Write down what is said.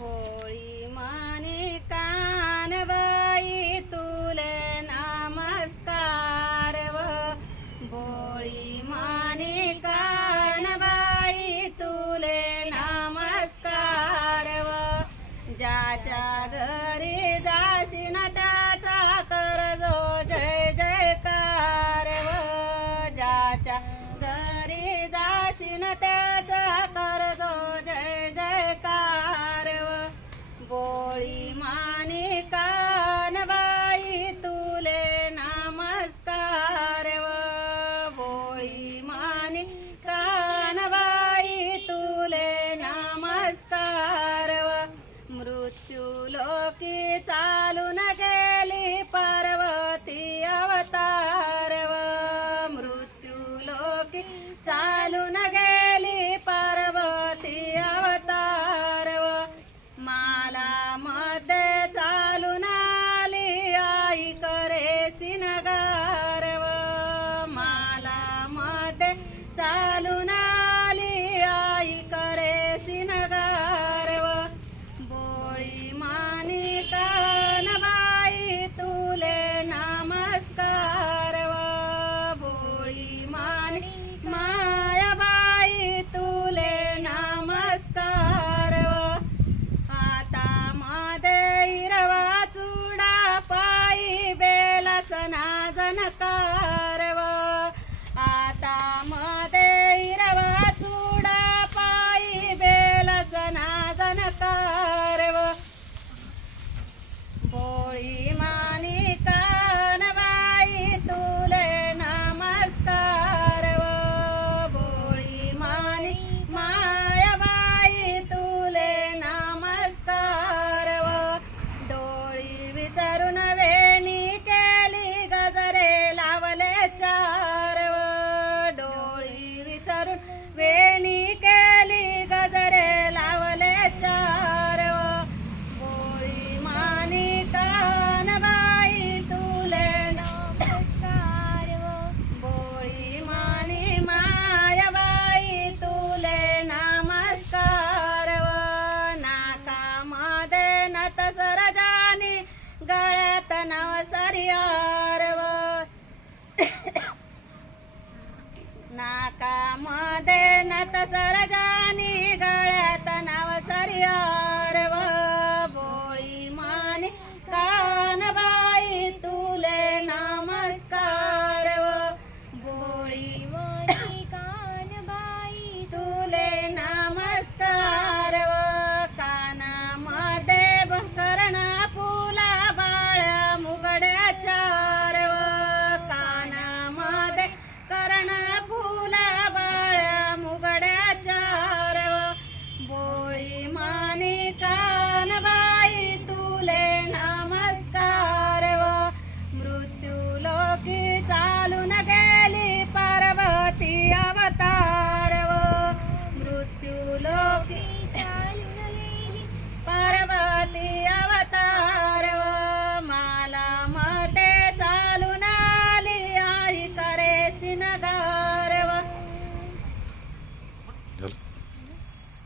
holy man. घालून गेली पार्वती अवतार माला मध्ये चालून आली आई करे सिनगारव. माला मध्ये चालून नाव सरियारव. नाकामध्ये नत सरगानी गळ्यात नाव सरियार